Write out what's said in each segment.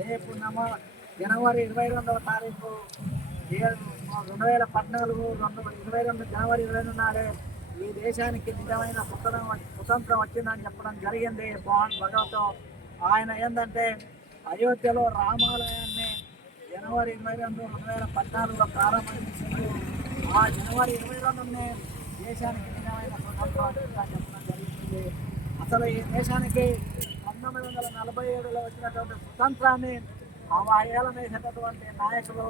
రేపు జనవరి 22వ తారీఖు 2014 22 జనవరి 22 నాడే ఈ దేశానికి నిజమైన స్వతంత్రం వచ్చిందని చెప్పడం జరిగింది మోహన్ భగవత్. ఆయన ఏంటంటే అయోధ్యలో రామాలయాన్ని జనవరి 22 2014లో ప్రారంభించారు. ఆ జనవరి 22నే దేశానికి నిజమైన స్వతంత్రం వచ్చిందని చెప్పడం జరిగింది. అసలు ఈ దేశానికి 1947లో వచ్చినటువంటి స్వతంత్రాన్ని అవహేళనేసినటువంటి నాయకులు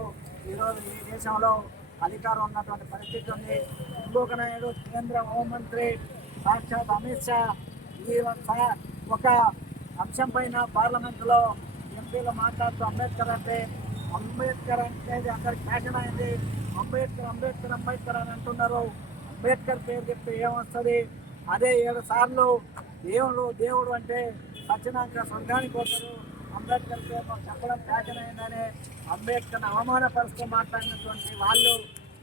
ఈరోజు ఈ దేశంలో అధికారం ఉన్నటువంటి పరిస్థితి ఉంది. ఇంకొక నాయుడు కేంద్ర హోంమంత్రి సాక్షాత్ అమిత్ షా ఈ ఒక అంశం పైన పార్లమెంటులో ఎంపీలు మాట్లాడుతూ అంబేద్కర్ అంటే అందరికి ఫ్యాషన్ అయింది. అంబేద్కర్ అని అంటున్నారు. అంబేద్కర్ పేరు చెప్తే ఏమొస్తుంది? అదే 7 సార్లు దేవుడు అంటే సత్యనారాయణ స్వర్గానికి పోతారు. అంబేద్కర్ పేరు చెప్పడం ఫ్యాషన్ అయిందని అంబేద్కర్ని అవమానపరుస్తూ మాట్లాడినటువంటి వాళ్ళు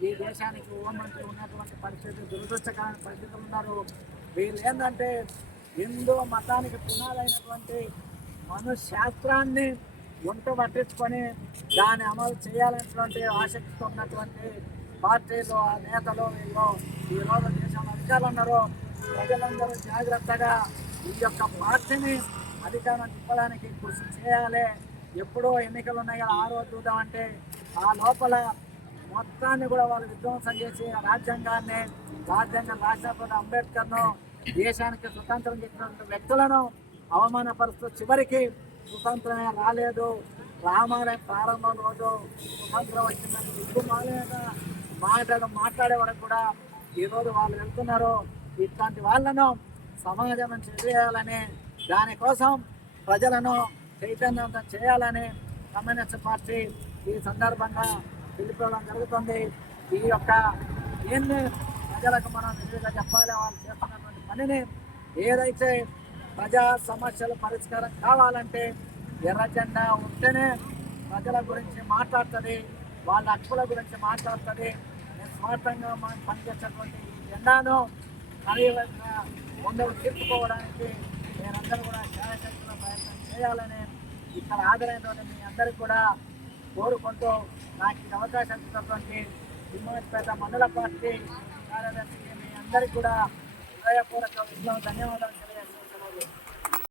ఈ దేశానికి హోంమంత్రి ఉన్నటువంటి పరిస్థితి, దురదృష్టకరమైన పరిస్థితులు ఉన్నారు. వీళ్ళు ఏంటంటే హిందూ మతానికి పునాదైనటువంటి మనుశాస్త్రాన్ని వంట పట్టించుకొని దాన్ని అమలు చేయాలనేటువంటి ఆసక్తితో ఉన్నటువంటి పార్టీలు నేతలు వీళ్ళు ఈరోజు దేశంలో అధికారులు ఉన్నారు. ప్రజలందరూ జాగ్రత్తగా ఈ యొక్క పార్టీని అధికారం తిప్పడానికి కృషి చేయాలి. ఎప్పుడో ఎన్నికలు ఉన్నాయి కదా, ఆ రోజు చూద్దామంటే ఆ లోపల మొత్తాన్ని కూడా వాళ్ళు విధ్వంసం చేసి రాజ్యాంగం రాసినటువంటి అంబేద్కర్ను దేశానికి స్వతంత్రం చెప్పినటువంటి వ్యక్తులను అవమానపరుస్తూ చివరికి స్వతంత్రమే రాలేదు, రామాలయం ప్రారంభం రోజు స్వతంత్రం వచ్చిందని దిక్కుమాలేక మాటలు మాట్లాడే వరకు కూడా ఈరోజు వాళ్ళు వెళ్తున్నారు. ఇట్లాంటి వాళ్ళను సమాజం చేయాలని, దానికోసం ప్రజలను చైతన్యవంతం చేయాలని కమ్యూనిస్ట్ పార్టీ ఈ సందర్భంగా పిలుపుకోవడం జరుగుతుంది. ఈ యొక్క దీన్ని ప్రజలకు మనం విధిగా చెప్పాలి. వాళ్ళు చేస్తున్నటువంటి పనిని ఏదైతే ప్రజా సమస్యల పరిష్కారం కావాలంటే ఎర్ర జెండా ఉంటేనే ప్రజల గురించి మాట్లాడుతుంది, వాళ్ళ హక్కుల గురించి మాట్లాడుతుంది. స్వార్థంగా మనం పనిచేసేటువంటి ఈ జెండాను ముందుకు తీర్చుకోవడానికి మీరందరూ కూడా న్యాయశక్తుల ప్రయత్నం చేయాలని ఇక్కడ హాజరైనటువంటి మీ అందరికీ కూడా కోరుకుంటూ నాకు ఈ అవకాశం ఇచ్చినటువంటి హిమాయత్పేట మండల పార్టీ కార్యదర్శి మీ అందరికీ కూడా హృదయపూర్వక ధన్యవాదాలు తెలియజేస్తున్నాను.